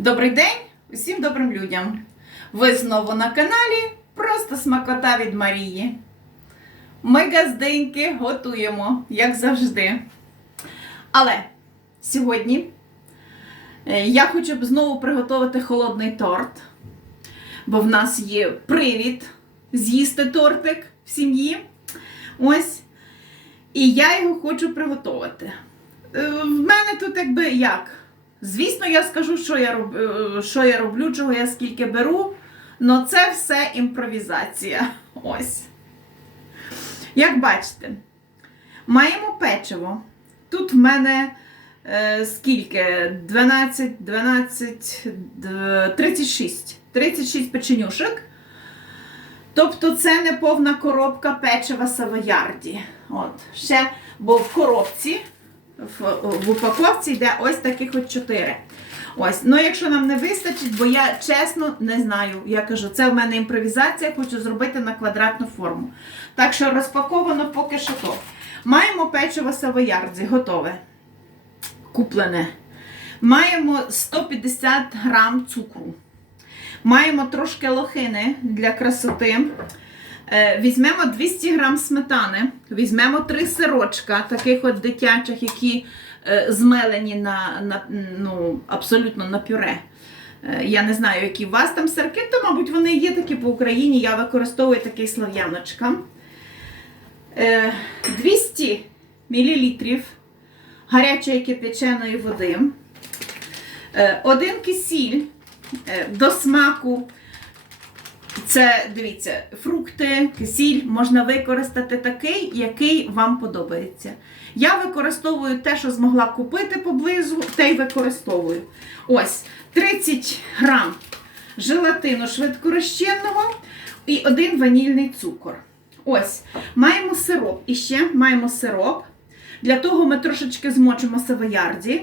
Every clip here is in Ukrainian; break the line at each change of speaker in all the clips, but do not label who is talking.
Добрий день усім добрим людям! Ви знову на каналі Просто смакота від Марії. Ми газденьки готуємо, як завжди. Але сьогодні е, я хочу знову приготувати холодний торт, бо в нас є привід з'їсти тортик в сім'ї. Ось. І я його хочу приготувати. Е, В мене тут якби як? Звісно, я скажу, що я, роб... е, що я роблю, чого я скільки беру, але це все імпровізація. Ось. Як бачите, маємо печиво. Тут в мене е, скільки? 12, 12, 36. 36 печенюшок. Тобто це не повна коробка печива савоярді. От. Ще, бо в коробці в, упаковці йде ось таких от чотири. Ось, ну якщо нам не вистачить, бо я чесно не знаю. Я кажу, це в мене імпровізація, хочу зробити на квадратну форму. Так що розпаковано поки що то. Маємо печиво савоярдзі, готове. Куплене. Маємо 150 грам цукру. Маємо трошки лохини для красоти. Е, Візьмемо 200 грам сметани, візьмемо три сирочка, таких от дитячих, які е, змелені на, на, ну, абсолютно на пюре. Е, Я не знаю, які у вас там сирки, то, мабуть, вони є такі по Україні. Я використовую такий слав'яночка. Е, 200 мл гарячої кипяченої води. Один кисіль до смаку. Це, дивіться, фрукти, кисіль можна використати такий, який вам подобається. Я використовую те, що змогла купити поблизу, те й використовую. Ось 30 грам желатину швидкорозчинного і один ванільний цукор. Ось, маємо сироп. І ще маємо сироп. Для того ми трошечки змочимо савоярді.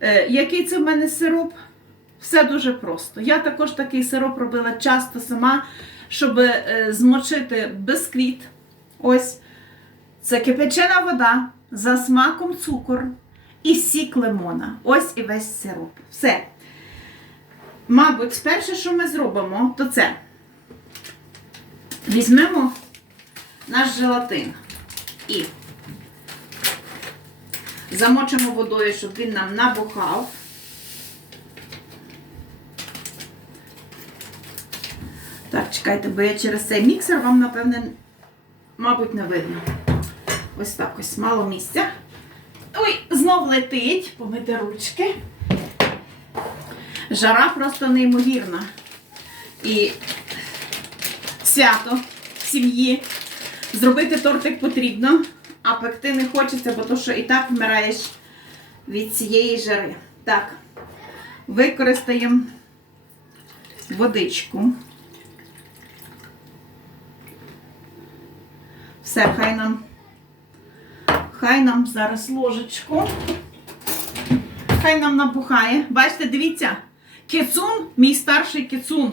Е, який це в мене сироп? Все дуже просто. Я також такий сироп робила часто сама, щоб е, змочити бисквіт. Ось. Це кипячена вода, за смаком цукор і сік лимона. Ось і весь сироп. Все. Мабуть, перше, що ми зробимо, то це візьмемо наш желатин і замочимо водою, щоб він нам набухав. Так, чекайте, бо я через цей міксер вам, напевне, мабуть, не видно. Ось так ось мало місця. Ой, знов летить, помити ручки. Жара просто неймовірна. І свято в сім'ї. Зробити тортик потрібно, а пекти не хочеться, бо то, що і так вмираєш від цієї жари. Так, використаємо водичку. Все, хай нам, хай нам зараз ложечку. Хай нам набухає. Бачите, дивіться, кицун, мій старший кицун,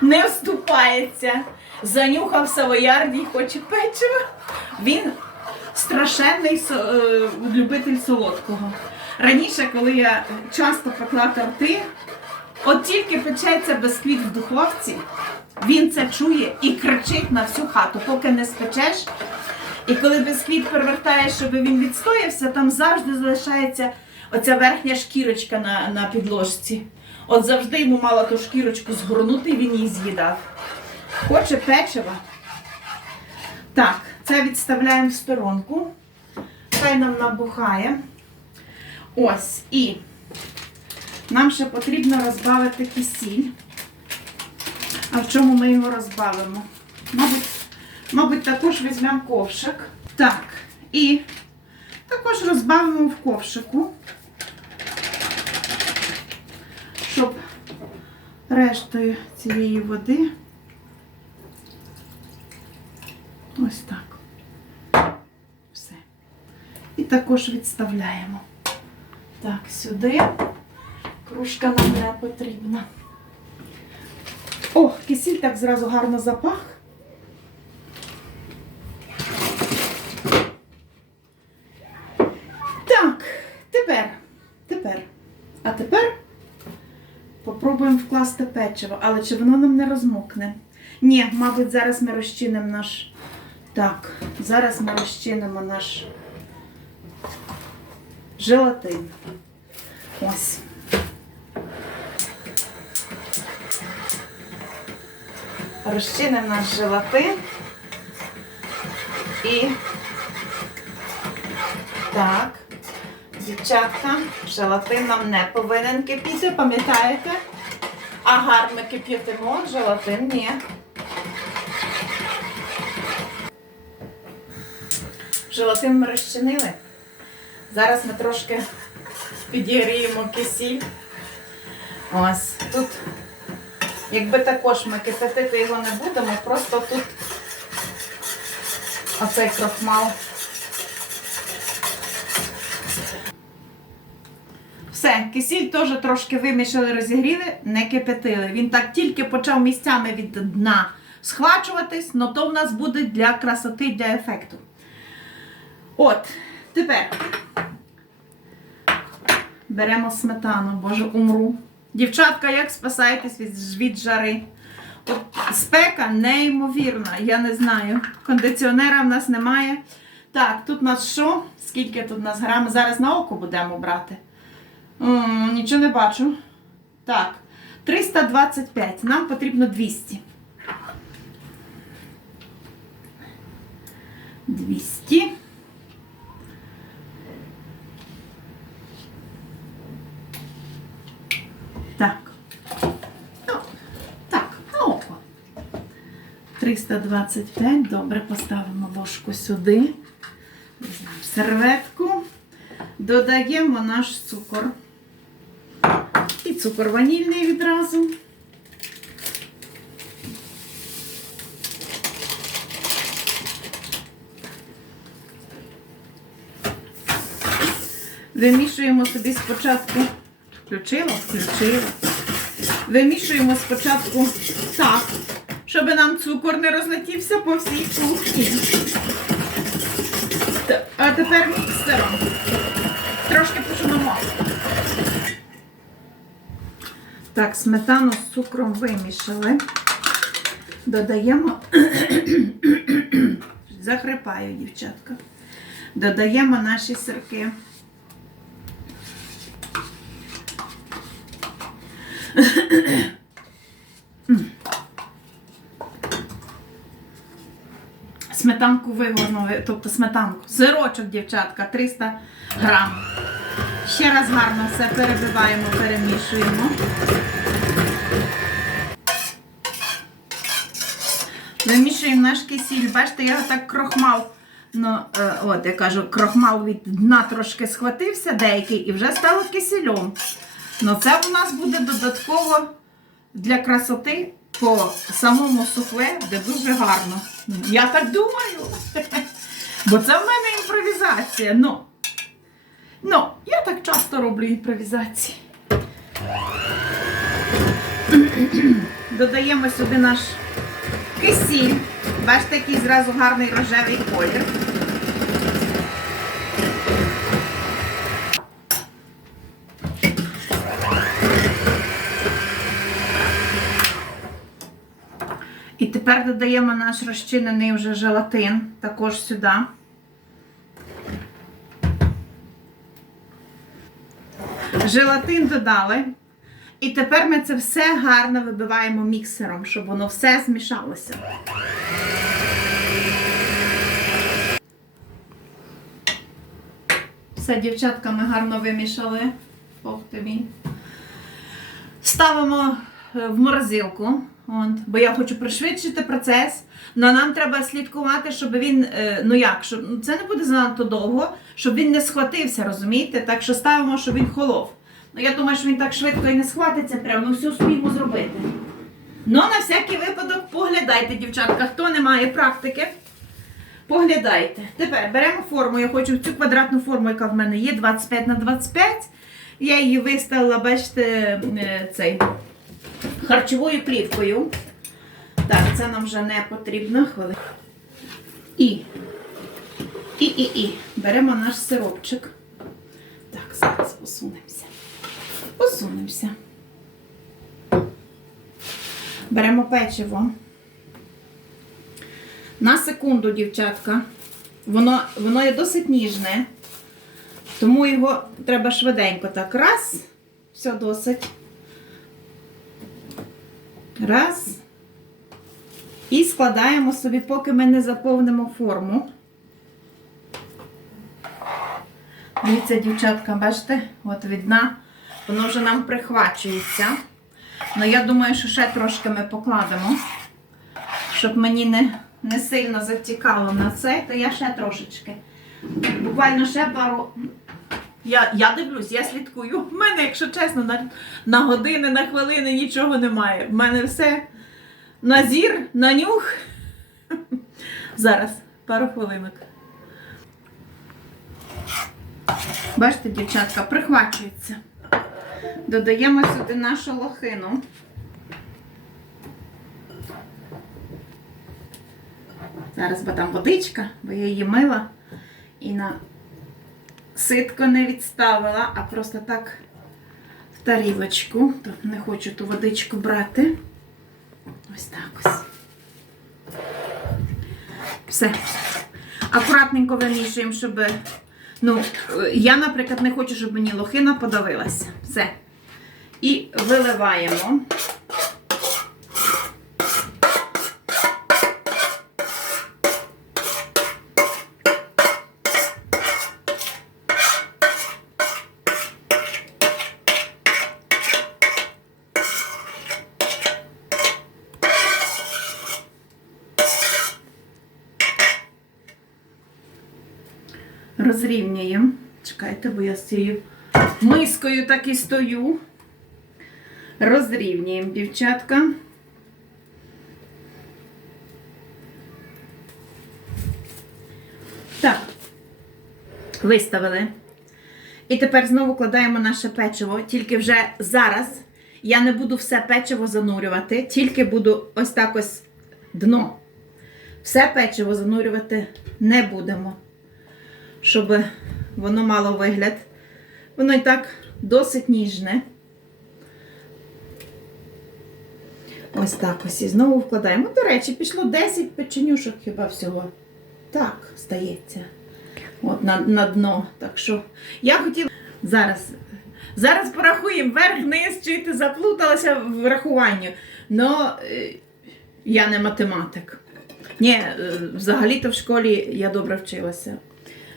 не вступається. Занюхав савоярді і хоче печиво. Він страшенний е, любитель солодкого. Раніше, коли я часто пекла торти, от тільки печеться бисквіт в духовці, він це чує і кричить на всю хату, поки не спечеш. І коли бисквіт перевертаєш, щоб він відстоявся, там завжди залишається оця верхня шкірочка на, на підложці. От завжди йому мало ту шкірочку згорнути, він її з'їдав. Хоче печива. Так, це відставляємо в сторонку. Хай нам набухає. Ось. І нам ще потрібно розбавити кисіль. А в чому ми його розбавимо? Мабуть, мабуть, також візьмемо ковшик. Так, і також розбавимо в ковшику, щоб рештою цієї води. Ось так. Все. І також відставляємо. Так, сюди. Кружка нам не потрібна. О, кисіль так зразу гарно запах. Так, тепер, тепер. А тепер спробуємо вкласти печиво, але чи воно нам не розмокне? Ні, мабуть, зараз ми розчинимо наш. Так, зараз ми розчинимо наш желатин. Ось. Розчинимо наш желатин. І так, дівчатка, желатин нам не повинен кипіти, пам'ятаєте? Агар ми кип'ятимо, желатин ні. Желатин ми розчинили. Зараз ми трошки підігріємо кисіль. Ось тут, якби також ми кипятити його не будемо, просто тут оцей крохмал. Все, кисіль теж трошки вимішали, розігріли, не кипятили. Він так тільки почав місцями від дна схвачуватись, але то в нас буде для красоти, для ефекту. От, тепер беремо сметану, боже, умру. Дівчатка, як спасаєтесь від, від жари? От спека неймовірна, я не знаю. Кондиціонера в нас немає. Так, тут у нас що? Скільки тут у нас грам? Зараз на око будемо брати. М, нічого не бачу. Так, 325. Нам потрібно 200. 200. Так. Ну, так, на око. 325. Добре, поставимо ложку сюди. Серветку. Додаємо наш цукор. І цукор ванільний відразу. Вимішуємо собі спочатку. Включила? Включила. Вимішуємо спочатку так, щоб нам цукор не розлетівся по всій кухні. А тепер міксером. Трошки пошумимо. Так, сметану з цукром вимішали. Додаємо. Захрипаю, дівчатка. Додаємо наші сирки. Сметанку вигорнули, тобто сметанку. Сирочок, дівчатка, 300 грам. Ще раз гарно все перебиваємо, перемішуємо. Вимішуємо наш кисіль. Бачите, я так крохмал. Ну, е, от я кажу, крохмал від дна трошки схватився деякий і вже стало кисельом. Ну, це у нас буде додатково для красоти по самому суфле, де дуже гарно. Я так думаю. Бо це в мене імпровізація. Ну, ну я так часто роблю імпровізації. Додаємо сюди наш кисіль. Бачите, який зразу гарний рожевий колір. Тепер додаємо наш розчинений вже желатин також сюди. Желатин додали. І тепер ми це все гарно вибиваємо міксером, щоб воно все змішалося. Все, дівчатка, ми гарно вимішали. Ох тобі. Ставимо е, в морозилку, от, бо я хочу пришвидшити процес. Але нам треба слідкувати, щоб він, е, ну як, щоб ну, це не буде занадто довго, щоб він не схватився, розумієте? Так що ставимо, щоб він холов. Ну, я думаю, що він так швидко і не схватиться, прямо ну, все успіємо зробити. Ну, на всякий випадок поглядайте, дівчатка, хто не має практики. Поглядайте. Тепер беремо форму. Я хочу цю квадратну форму, яка в мене є, 25 на 25. Я її виставила, бачите, е, цей харчовою плівкою. Так, це нам вже не потрібно. Хвили. І. І, і, і. Беремо наш сиропчик. Так, зараз посунемося. Посунемося. Беремо печиво. На секунду, дівчатка. Воно, воно є досить ніжне, тому його треба швиденько так. Раз, все досить. Раз. І складаємо собі, поки ми не заповнимо форму. Дивіться, дівчатка, бачите, от від дна, воно вже нам прихвачується. Ну, я думаю, що ще трошки ми покладемо, щоб мені не, не сильно затікало на це, то я ще трошечки. Буквально ще пару. Я, я дивлюсь, я слідкую. У мене, якщо чесно, на, на години, на хвилини нічого немає. В мене все на зір, на нюх. Зараз, пару хвилинок. Бачите, дівчатка, прихвачується. Додаємо сюди нашу лохину. Зараз бо там водичка, бо я її мила і на ситко не відставила, а просто так в тарілочку. То не хочу ту водичку брати. Ось так ось. Все. Акуратненько вимішуємо, щоб. Ну, я, наприклад, не хочу, щоб мені лохина подавилася. Все. І виливаємо. Розрівнюємо. Чекайте, бо я з цією мискою так і стою. Розрівнюємо, дівчатка. Так, виставили. І тепер знову кладаємо наше печиво, тільки вже зараз я не буду все печиво занурювати, тільки буду ось так ось дно. Все печиво занурювати не будемо, щоб воно мало вигляд. Воно і так досить ніжне. Ось так ось і знову вкладаємо. До речі, пішло 10 печенюшок хіба всього. Так, стається. От на, на дно. Так що я хотіла зараз. Зараз порахуємо верх-низ, чи ти заплуталася в рахуванні. Но е, я не математик. Ні, е, взагалі-то в школі я добре вчилася.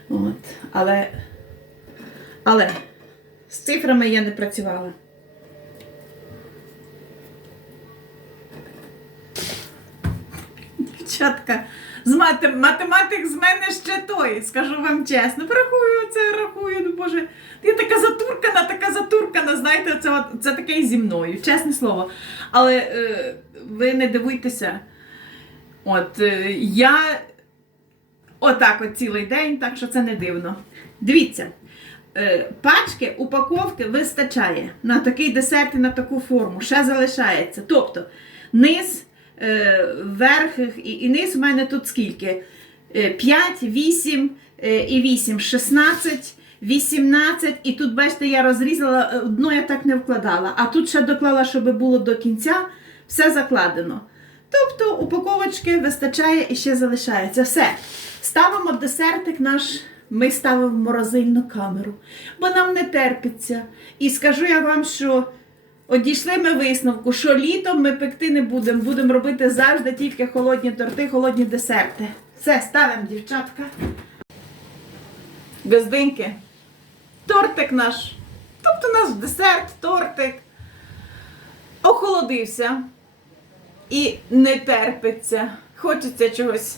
От. Але, але з цифрами я не працювала. Дівчатка, математик з мене ще той, скажу вам чесно. Рахую це, рахую, ну боже. Я така затуркана, така затуркана, знаєте, це, це таке і зі мною, чесне слово. Але е, ви не дивуйтеся. От е, я отак от цілий день, так що це не дивно. Дивіться, пачки, упаковки вистачає на такий десерт і на таку форму. Ще залишається. Тобто низ, е, верх і, низ у мене тут скільки? Е, 5, 8 е, і 8, 16. 18, і тут, бачите, я розрізала, е, дно я так не вкладала, а тут ще доклала, щоб було до кінця, все закладено. Тобто упаковочки вистачає і ще залишається. Все. Ставимо десертик наш, ми ставимо в морозильну камеру, бо нам не терпиться. І скажу я вам, що одійшли ми висновку, що літом ми пекти не будемо, будемо робити завжди тільки холодні торти, холодні десерти. Все, ставимо, дівчатка. Газдинки. Тортик наш. Тобто наш десерт, тортик. Охолодився і не терпиться. Хочеться чогось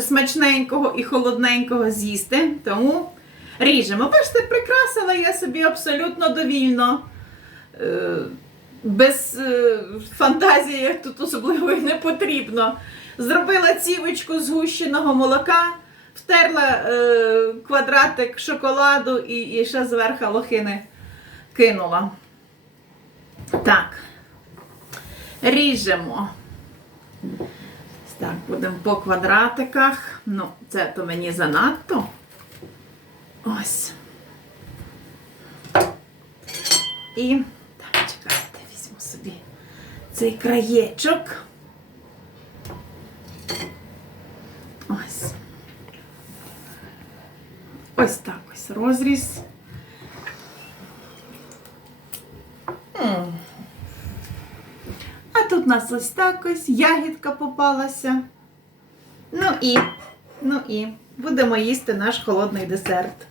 смачненького і холодненького з'їсти. Тому ріжемо. Бачите, прикрасила я собі абсолютно довільно. Е, Без е, фантазії тут особливої не потрібно. Зробила цівочку з гущеного молока, втерла е, квадратик шоколаду і, і ще зверху лохини кинула. Так. Ріжемо. Так, будемо по квадратиках. Ну, це то мені занадто. Ось. І. Так, чекайте, візьму собі цей краєчок. Ось. Ось так ось розріз. М. А тут у нас ось так ягідка попалася. Ну і, ну і будемо їсти наш холодний десерт.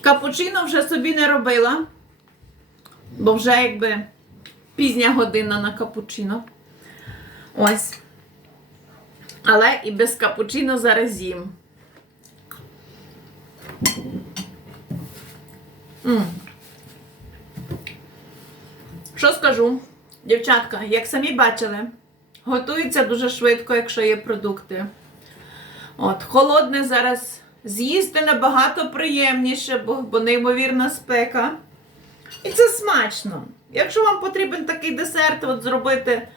Капучино вже собі не робила, бо вже якби пізня година на капучино. Ось. Але і без капучино зараз їм. Що скажу, дівчатка, як самі бачили, готується дуже швидко, якщо є продукти. От, холодне зараз з'їсти набагато приємніше, бо, бо неймовірна спека. І це смачно. Якщо вам потрібен такий десерт, от зробити,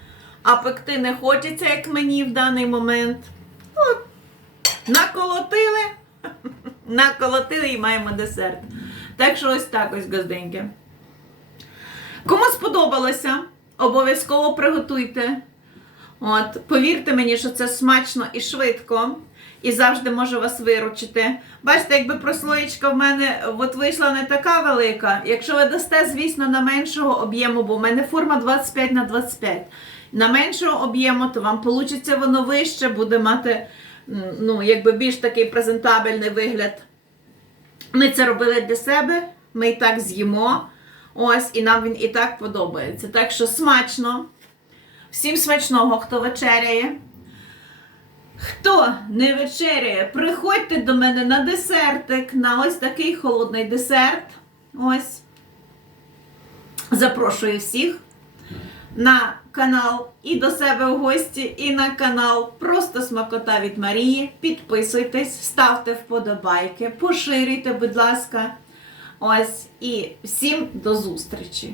а пекти не хочеться, як мені в даний момент. От, наколотили, наколотили і маємо десерт. Так що ось так ось газденьке. Кому сподобалося, обов'язково приготуйте. От, повірте мені, що це смачно і швидко, і завжди можу вас виручити. Бачите, якби прослоєчка в мене от вийшла не така велика. Якщо ви дасте, звісно, на меншого об'єму, бо в мене форма 25 на 25. На меншого об'єму, то вам вийде воно вище, буде мати ну, якби більш такий презентабельний вигляд. Ми це робили для себе, ми і так з'їмо. Ось, і нам він і так подобається. Так що смачно. Всім смачного, хто вечеряє. Хто не вечеряє, приходьте до мене на десертик, на ось такий холодний десерт. Ось. Запрошую всіх на канал і до себе в гості, і на канал Просто Смакота від Марії. Підписуйтесь, ставте вподобайки, поширюйте, будь ласка. Ось і всім до зустрічі!